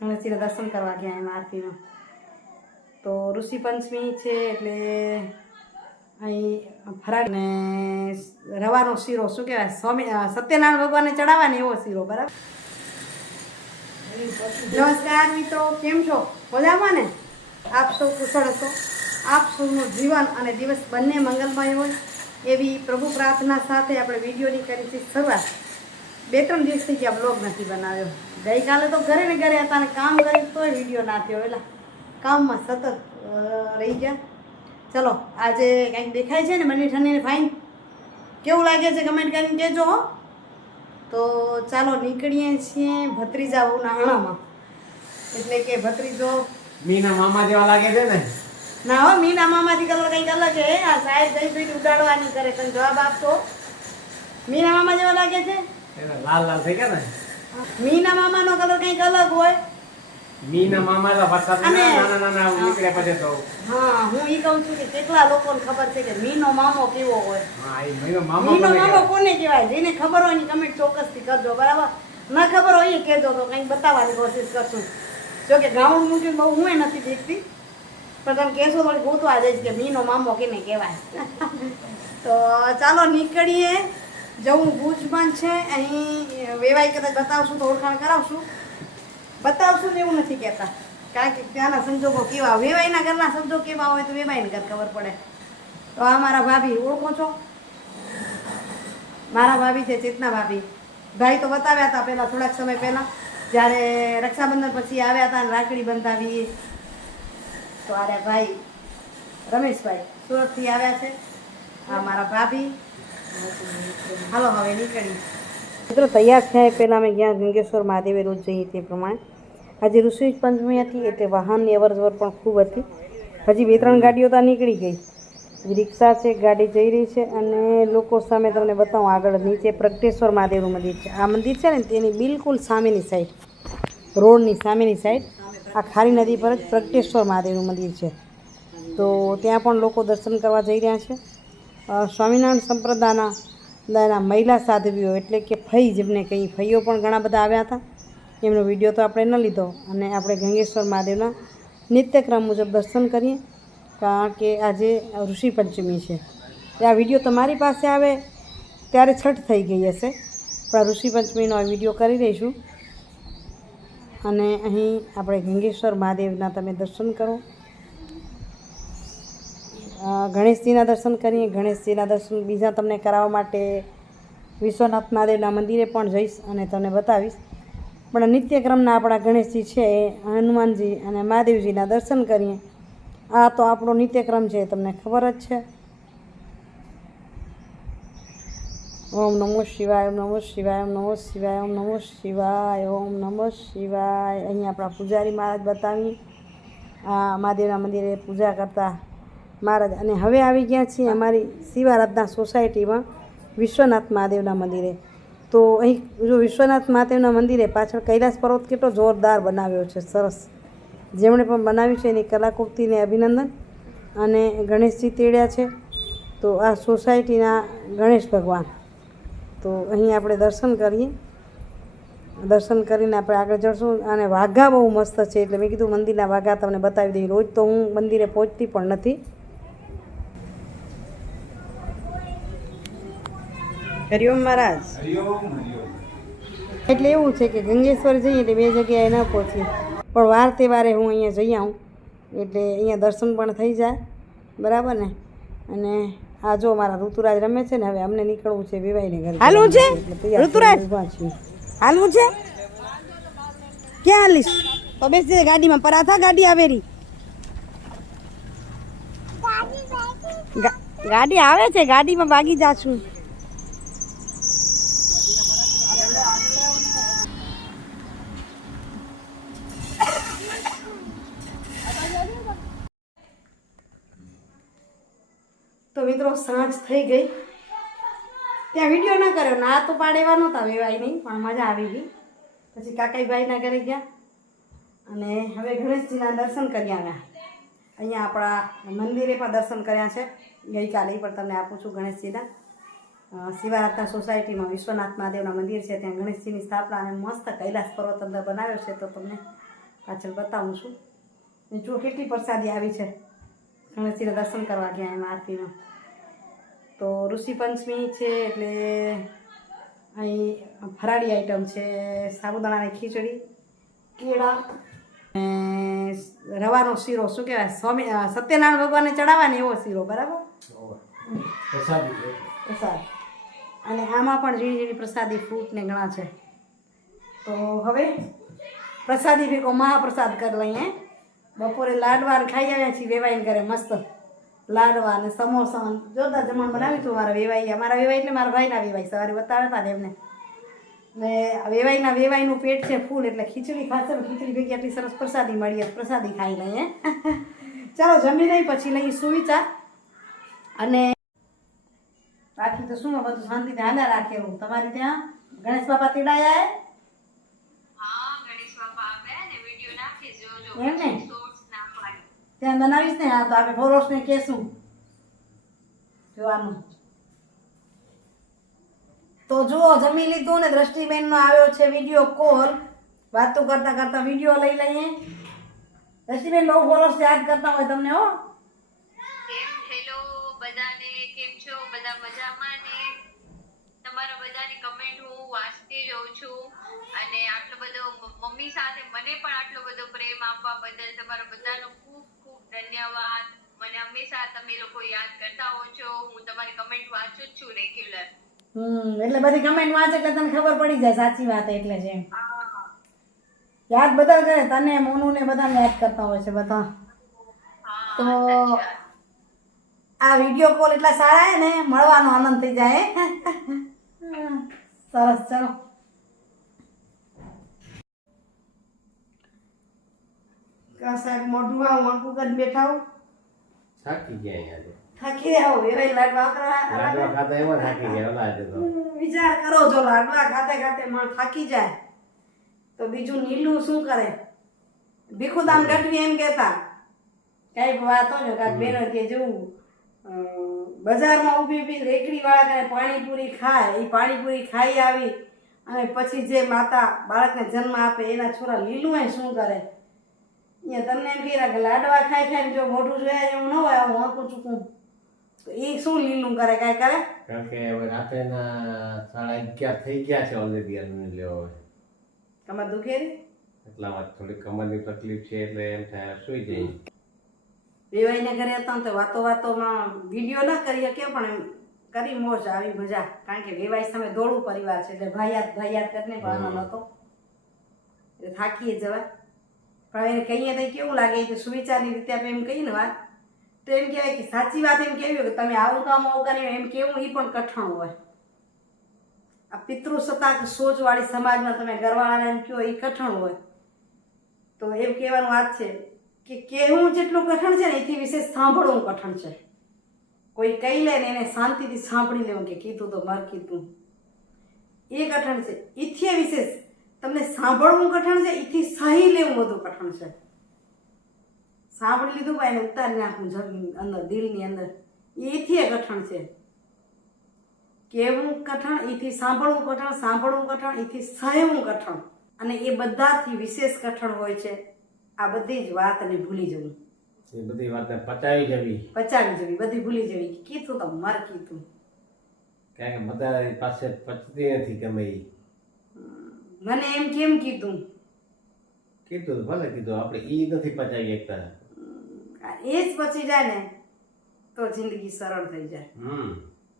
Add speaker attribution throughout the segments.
Speaker 1: ગણેશજીના દર્શન કરવા ગયા એમ આરતીમાં તો ઋષિ પંચમી છે એટલે અહીં ફરાળ ને રવાનો શીરો, શું કહેવાય? સ્વામી સત્યનારાયણ ભગવાનને ચડાવવાનો એવો શીરો, બરાબર? નમસ્કાર મિત્રો, કેમ છો? મજામાં ને? આપ સૌ કુશળ હશો? આપ સૌનું જીવન અને દિવસ બંને મંગલમય હોય એવી પ્રભુ પ્રાર્થના સાથે આપણે વિડીયોની કરી છે શરૂઆત. બે ત્રણ દિવસથી ગયા બ્લોગ નથી બનાવ્યો. ગઈકાલે તો ઘરે ને ઘરે હતા કામ કર્યું તોય વીડિયો ના થયો. એટલે કામમાં સતત રહી ગયા. ચલો આજે કંઈક દેખાય છે ને મને ઠંડીને ફાઇન કેવું લાગે છે કમેન્ટ કરીને કહેજો હો. તો ચાલો નીકળીએ છીએ ભત્રીજા ઉનાળામાં એટલે કે ભત્રીજો
Speaker 2: મીના મામા જેવા લાગે છે ને?
Speaker 1: ના હો મીના મામાથી કલર કંઈક અલગ છે. આ સાહેબ જઈ જઈને ઉડાડવાની કરે પણ જવાબ આપશો મીના મામા જેવા લાગે છે?
Speaker 2: લાલ લાલ થઈ ગયા ને?
Speaker 1: મીના મામાનો કલર કંઈક અલગ હોય.
Speaker 2: મીના મામા તો વરસાદ નાના નાના નીકળે પછી તો
Speaker 1: હા હું ઈ કહું છું કે કેટલા લોકોને ખબર છે કે મીનો મામો કેવો હોય.
Speaker 2: હા એ મીનો મામો
Speaker 1: મીનો મામો? કોને કહેવાય? જેને ખબર હોય ને કમેન્ટ ચોક્કસથી કરજો બરાબર? ના ખબર હોય એ કહેજો તો કંઈક બતાવવાની કોશિશ કરશું. જો કે ગાઉન મૂક્યું બહુ હું નથી દેખતી પણ તમે કહેશો થોડી ગોતવા જઈશ કે મીનો મામો કેને કહેવાય. તો ચાલો નીકળીએ. જવું ભુજમાં છે, અહીં વેવાઈ કદાચ બતાવશું તો ઓળખાણ કરાવશું. બતાવશું ને એવું નથી કહેતા. કારણ કે ત્યાંના સંજોગો કેવા, વેવાઈના ઘરના સંજોગ કેવા હોય તો વેવાઈને ઘર ખબર પડે. તો આ મારા ભાભી, ઓળખો છો? મારા ભાભી છે ચેતના ભાભી. ભાઈ તો બતાવ્યા હતા પહેલાં, થોડાક સમય પહેલાં, જ્યારે રક્ષાબંધન પછી આવ્યા હતા અને રાખડી બંધાવી. તો આરે ભાઈ, રમેશભાઈ સુરતથી આવ્યા છે. આ મારા ભાભી. હાલો, હવે નીકળી. મિત્રો, તૈયાર થયા પહેલાં અમે ગયા ગંગેશ્વર મહાદેવે રોજ જઈએ તે પ્રમાણે. આજે ઋષિ પંચમી હતી, એટલે વાહનની અવરજવર પણ ખૂબ હતી. હજી બે ત્રણ ગાડીઓ ત્યાં નીકળી ગઈ. રિક્ષા છે, ગાડી જઈ રહી છે, અને લોકો સામે તમને બતાવું આગળ નીચે પ્રગટેશ્વર મહાદેવનું મંદિર છે. આ મંદિર છે ને, તેની બિલકુલ સામેની સાઈડ રોડની સામેની સાઈડ આ ખારી નદી પર જ પ્રગટેશ્વર મહાદેવનું મંદિર છે. તો ત્યાં પણ લોકો દર્શન કરવા જઈ રહ્યા છે. સ્વામિનારાયણ સંપ્રદાયના, દાયના મહિલા સાધવીઓ એટલે કે ફઈ જેમને કહી ફઈઓ પણ ઘણા બધા આવ્યા હતા. એમનો વીડિયો તો આપણે ન લીધો અને આપણે ગંગેશ્વર મહાદેવના નિત્યક્રમ મુજબ દર્શન કરીએ. કારણ કે આજે ઋષિ પંચમી છે. આ વીડિયો તમારી પાસે આવે ત્યારે છઠ થઈ ગઈ હશે. પણ ઋષિ પંચમીનો આ વીડિયો કરી દઈશું. અને અહીં આપણે ગંગેશ્વર મહાદેવના તમે દર્શન કરો. ગણેશજીના દર્શન કરીએ. ગણેશજીના દર્શન બીજા તમને કરાવવા માટે વિશ્વનાથ મહાદેવના મંદિરે પણ જઈશ અને તમને બતાવીશ. પણ નિત્યક્રમના આપણા ગણેશજી છે એ હનુમાનજી અને મહાદેવજીના દર્શન કરીએ. આ તો આપણો નિત્યક્રમ છે, તમને ખબર જ છે. ઓમ નમો શિવાય, ઓમ નમો શિવાય, ઓમ નમો શિવાય, ઓમ નમો શિવાય, ઓમ નમો શિવાય. અહીંયા આપણા પૂજારી મહારાજ બતાવીએ. આ મહાદેવના મંદિરે પૂજા કરતા મહારાજ. અને હવે આવી ગયા છીએ અમારી શિવારાધના સોસાયટીમાં વિશ્વનાથ મહાદેવના મંદિરે. તો અહીં જો વિશ્વનાથ મહાદેવના મંદિરે પાછળ કૈલાસ પર્વત કેટલો જોરદાર બનાવ્યો છે, સરસ. જેમણે પણ બનાવ્યું છે એની કલાકૃતિને અભિનંદન. અને ગણેશજી તેડ્યા છે, તો આ સોસાયટીના ગણેશ ભગવાન. તો અહીં આપણે દર્શન કરીએ. દર્શન કરીને આપણે આગળ જશું. અને વાઘા બહુ મસ્ત છે, એટલે મેં કીધું મંદિરના વાઘા તમને બતાવી દઈએ. રોજ તો હું મંદિરે પહોંચતી પણ નથી. હરિઓમ મહારાજ. એટલે એવું છે કે ગંગેશ્વર જઈએ એટલે બે જગ્યાએ ન પહોંચીએ. પણ વાર તહેવારે હું અહીંયા જઈ આવું. એટલે અહીંયા દર્શન પણ થઈ જાય. બરાબર ને? અને આ જો મારા ઋતુરાજ રમે છે ને હવે અમને નીકળવું છે વિવાહીને ઘરે.
Speaker 3: હાલવું છે? ઋતુરાજ? હાલવું છે? ક્યાં હાલીશ? તો બેસી ગાડીમાં પરાથા ગાડી આવેરી. ગાડી આવે છે? ગાડીમાં ભાગી જાશું
Speaker 1: તો મિત્રો સાંજ થઈ ગઈ. ત્યાં વીડિયો ન કર્યો. ના તો પાડેવા નહોતા વેવાય નહીં પણ મજા આવી ગઈ. પછી કાકાઈભાઈના ઘરે ગયા. અને હવે ગણેશજીના દર્શન કરી આવ્યા. અહીંયા આપણા મંદિરે પણ દર્શન કર્યા છે. ગઈકાલે પણ તમને આપું છું ગણેશજીના. શિવારાતના સોસાયટીમાં વિશ્વનાથ મહાદેવના મંદિર છે. ત્યાં ગણેશજીની સ્થાપના અને મસ્ત કૈલાસ પર્વત અંદર બનાવ્યો છે તો તમને પાછળ બતાવું છું. જો કેટલી પ્રસાદી આવી છે. ગણેશજીના દર્શન કરવા ગયા એમ આરતીમાં. તો ઋષિ પંચમી છે એટલે અહીં ફરાળી આઈટમ છે સાબુદાણાની ખીચડી કેળા અને રવાનો શીરો. શું કહેવાય? સ્વામી સત્યનારાયણ ભગવાનને ચડાવવાનો એવો શીરો બરાબર?
Speaker 2: પ્રસાદી
Speaker 1: અને આમાં પણ ઝીણી ઝીણી પ્રસાદી ફ્રૂટ ને ઘણા છે. તો હવે પ્રસાદી ભેગો મહાપ્રસાદ કરી લઈએ. બપોરે લાડવાર ખાઈ આવ્યા છીએ વેવાઈને ઘરે મસ્ત. લાડવા ને સમોસા જોરદાર જમણ બનાવ્યું હતું મારા વેવાઈ મારા વેવાઈ એટલે મારા ભાઈના વેવાઈ. સવારે બતાવ્યા હતા ને એમને. ને આ વેવાઈના વેવાઈનું પેટ છે ફૂલ એટલે ખીચડી ખાશે ખીચડી ભેગી આટલી સરસ પ્રસાદી મળી પ્રસાદી ખાઈ લઈએ. ચાલો જમી લઈ પછી લઈ સુવિચાર અને બાકી તો શું બધું શાંતિથી ધ્યાન રાખે એવું. તમારે ત્યાં ગણેશ બાપા તેડાયા એમ ને? ત્યાં બનાવીશ ને આ તો આપણે ફોરોશને કહેશું જોવાનું. તો જુઓ, જમી લીધું ને દ્રષ્ટિબેનનો આવ્યો છે વીડિયો કોલ વાતો કરતા કરતા વીડિયો લઈ લઈએ. દ્રષ્ટિબેન, બહુ ફોરોશ યાદ કરતા હોય તમને, હો.
Speaker 4: બધાને કેમ છો? બધા મજામાં ને? તમારા બધાની કમેન્ટ હું વાંચતી રહું છું. અને આટલો બધો મમ્મી સાથે મને પણ આટલો બધો પ્રેમ આપવા બદલ તમારા બધાનો ખૂબ ધન્યવાદ. મને હંમેશા તમે લોકો યાદ કરતા હો છો. હું તમારી કમેન્ટ વાંચું જ છું રેગ્યુલર
Speaker 1: હમ એટલે બધી કમેન્ટ વાંચે એટલે તને ખબર પડી જાય સાચી વાત એટલે છે યાદ બધા કરે તને મોનુ ને બધાને યાદ કરતા હોય છે બધા. તો આ વીડિયો કોલ એટલા સારા હે ને મળવાનો આનંદ થઈ જાય સરસ ચલો. કા સાહેબ મોઢું આવું વણકું કરીને બેઠા હો
Speaker 2: થાકી ગયા અહીંયા થાકી
Speaker 1: થાકી આવો એવા લાડવા કરવા
Speaker 2: લાડવા ખાતા એમાં થાકી ગયા ઓલા તો.
Speaker 1: વિચાર કરો જો લાડવા ખાતે ખાતે માણ થાકી જાય તો બીજું નીલું શું કરે? ભીખુદાન ગઢવી એમ કહેતા. કંઈક વાતો હોય ને કાંઈક બેનો કે જેવું. બજારમાં ઊભી ઊભી રેકડી વાળા કરે પાણીપુરી ખાય એ પાણીપુરી ખાઈ આવી અને પછી જે માતા બાળકને જન્મ આપે એના છોરા લીલું શું કરે? તમને એમ કહેતા કે લાડવા ખાઈ ખાઈને જો મોઢું જોયા જેવું ન હોય હું હોંકું ચૂકું એ શું લીલું કરે કાંઈ કરે?
Speaker 2: કારણ કે હવે રાત્રેના સાડા અગિયાર થઈ ગયા છે ઓલરેડી અમને લેવો હવે.
Speaker 1: કમર દુખે એટલા
Speaker 2: માટે થોડી કમરની તકલીફ છે એટલે એમ થાય સુઈ જઈએ
Speaker 1: વેવાઈને ઘરે હતા તો વાતો વાતોમાં વીડિયો ના કરીએ કે પણ એમ કરી મોજ આવી મજા. કારણ કે વેવાઈ સામે દોડું પરિવાર છે એટલે ભાઈયાત ભાઈયાત કરીને ભણવાનો હતો. એટલે થાકીએ જવાય પણ એને કહીએ તો કેવું લાગે કે સુવિચારની રીતે આપણે એમ કહીએ ને વાત, તો એમ કહેવાય કે સાચી વાત એમ કેવી કે તમે આવું કામ આવું કરી એમ કેવું એ પણ કઠણ હોય. આ પિતૃ સત્તાક સોચવાળી સમાજમાં તમે ઘરવાળાને એમ કહો એ કઠણ હોય. તો એમ કહેવાનું વાત છે કે કહેવું જેટલું કઠણ છે ને એથી વિશે સાંભળવું કઠણ છે. કોઈ કહી લે ને એને શાંતિથી સાંભળી લેવું કે કીધું તો માર કીધું. એ કઠણ છે. એથી વિશેષ તમને સાંભળવું કઠણ છે એથી સહી લેવું બધું કઠણ છે. સાંભળી લીધું ભાઈ એને ઉતારી નાખું જમીન અંદર દિલની અંદર. એથી એ કઠણ છે. કહેવું કઠણ એથી સાંભળવું કઠણ સાંભળવું કઠણ એથી સહેવું કઠણ. અને એ બધાથી વિશેષ કઠણ હોય છે. આ બધી જ વાતને ભૂલી જવું.
Speaker 2: એ બધી વાતને પચાવી જવી.
Speaker 1: પચાવી જવી બધી ભૂલી જવી. કીધું તો મર કીધું.
Speaker 2: કારણ કે બધા પાસે પચતી નથી ગમે
Speaker 1: મને એમ કેમ કીધું?
Speaker 2: કીધું ભલે કીધું આપણે ઈ નથી પચાવી શકતા.
Speaker 1: એ જ પચી જાય ને તો જિંદગી સરળ થઈ જાય.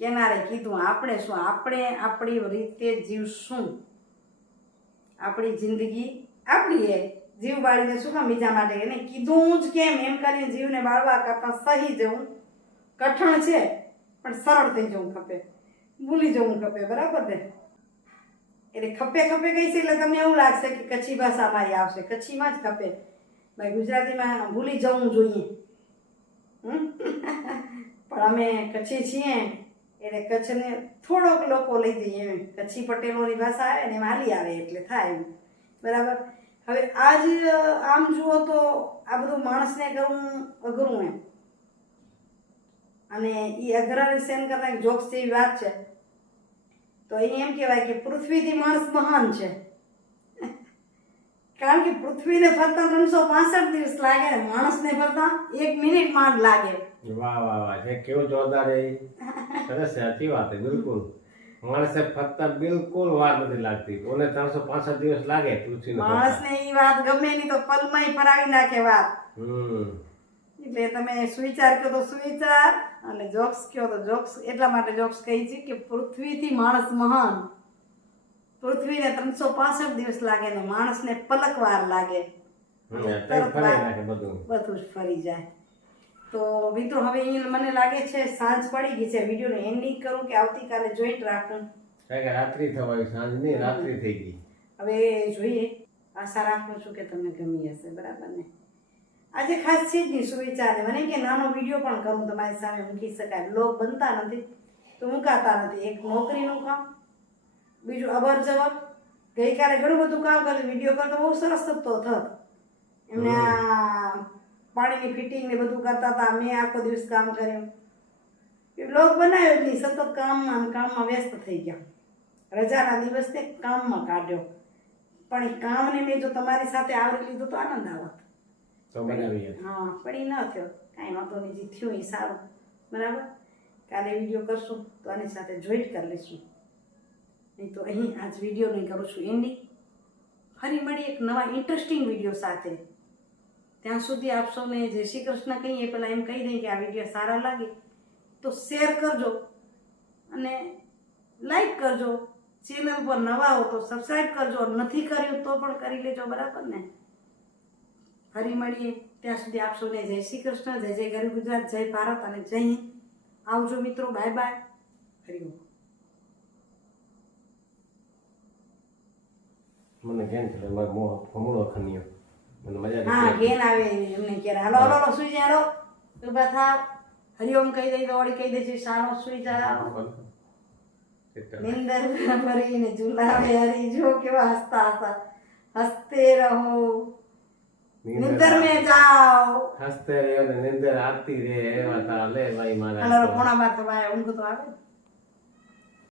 Speaker 1: કેનારે કીધું આપણે શું આપણે આપણી રીતે જીવશું. આપણી જિંદગી આપણી એ જીવ બાળીને શું કામ બીજા માટે? એને કીધું જ કેમ? એમ કરીને જીવને બાળવા કરતાં સહી જવું. કઠણ છે પણ સરળ થઈ જવું ખપે. ભૂલી જવું ખપે બરાબર ને? એટલે ખપે ખપે છે, એટલે તમને એવું લાગશે કે કચ્છી ભાષામાં એ આવશે. કચ્છીમાં જ ખપે. ભાઈ, ગુજરાતીમાં ભૂલી જવું જોઈએ? પણ અમે કચ્છી છીએ. એટલે કચ્છને થોડોક લોકો લઈ જઈએ એમ. કચ્છી પટેલોની ભાષા આવે ને માલી આવે એટલે થાય એમ બરાબર? હવે આજ, આમ જુઓ તો આ બધું માણસને કરવું અઘરું એમ. અને એ અઘરાની સેન કરતા જોક્સ જેવી વાત છે. તો એ એમ કહેવાય કે પૃથ્વીથી માણસ મહાન છે. કારણ કે પૃથ્વીને ફરતા ત્રણસો પાસઠ દિવસ લાગે ને માણસને ફરતા એક મિનિટ માંડ લાગે.
Speaker 2: વાહ વાહ વાહ છે કેવું જોરદાર એ. સરસ છે સાચી વાત છે બિલકુલ. માણસે ફરતા બિલકુલ વાર નથી લાગતી. ઓને ત્રણસો પાંસઠ દિવસ લાગે પૃથ્વીને ફરતા.
Speaker 1: માણસને એ વાત ગમે નહીં તો પલમાંય ફરાવી નાખે વાત.
Speaker 2: હમ.
Speaker 1: એટલે તમે સુવિચાર કહો તો સુવિચાર. અને જોક્સ કયો તો જોક્સ એટલા માટે જોક્સ કહી છે કે પૃથ્વીથી માણસ મહાન. પૃથ્વીને ત્રણસો પાસઠ દિવસ લાગે ને માણસને પલકવાર લાગે.
Speaker 2: બધું.
Speaker 1: જ ફરી જાય. તો મિત્રો હવે અહીં મને લાગે છે સાંજ પડી ગઈ છે. વિડીયોને એન્ડિંગ કરું કે આવતીકાલે જોઈન્ટ રાખું?
Speaker 2: કારણ કે રાત્રિ થવાય સાંજ નહીં રાત્રિ થઈ ગઈ.
Speaker 1: હવે જોઈએ. આશા રાખું છું કે તમને ગમી હશે બરાબર ને? આજે ખાસ ચીજની સુવિચાર મને કે નાનો વીડિયો પણ કરું તમારી સામે મૂકી શકાય. લોક બનતા નથી તો મૂકાતા નથી. એક નોકરીનું કામ બીજું અબર જવર. ગઈકાલે ઘણું બધું કામ કર્યું. વીડિયો કરતો બહુ સરસ થતો થત એમને આ પાણીની ફિટિંગ ને બધું કરતા હતા. મેં આખો દિવસ કામ કર્યું. એ બ્લોગ બનાવ્યો જ નહીં. સતત કામમાં કામમાં વ્યસ્ત થઈ ગયા. રજાના દિવસને કામમાં કાઢ્યો. પણ એ કામને મેં જો તમારી સાથે આવરી લીધું તો આનંદ આવત.
Speaker 2: તો
Speaker 1: ન થયો. કાંઈ વાંધો નહીં, જે એ સારું. બરાબર? કાલે વીડિયો કરશું, તો આની સાથે જોઈન્ટ કરી લઈશું. નહીં તો અહીં આજ વીડિયો નહીં કરું છું એન્ડિંગ ફરી મળી એક નવા ઇન્ટરેસ્ટિંગ વીડિયો સાથે. ત્યાં સુધી આપ સૌને જય શ્રી કૃષ્ણ કહીએ. પહેલાં એમ કહી દઈએ કે આ વીડિયો સારા લાગે. તો શેર કરજો અને લાઈક કરજો. ચેનલ પર નવા હો તો સબસ્ક્રાઈબ કરજો. નથી કર્યું તો પણ કરી લેજો, બરાબર ને? ફરી મળીએ. ત્યાં સુધી આપ સૌને જય શ્રી કૃષ્ણ જય જય ગરીબ ગુજરાત જય ભારત અને જય હિન્દ. આવજો મિત્રો બાય બાય. હરિઓમ
Speaker 2: મને કેમ થયો મારો મોહ ભમણો ખન્યો. મને મજા
Speaker 1: હા
Speaker 2: નથી
Speaker 1: આવે એમને ક્યારે. હાલો હાલો હાલો સુઈ જાય હાલો ઊભા થાવ. હરિઓમ કહી દઈ તો વળી કહી દેજે સારો સુઈ જાવ નિંદર ભરીને ઝુલાવે હરી જો કેવા હસતા હસતા. હસતે રહો. નિંદર में જાઓ
Speaker 2: હસતે રહ્યો ને નિંદર આવતી રે એવા તા લે ભાઈ મારા
Speaker 1: પોણા બાર તો ભાઈ ઊંઘ તો આવે.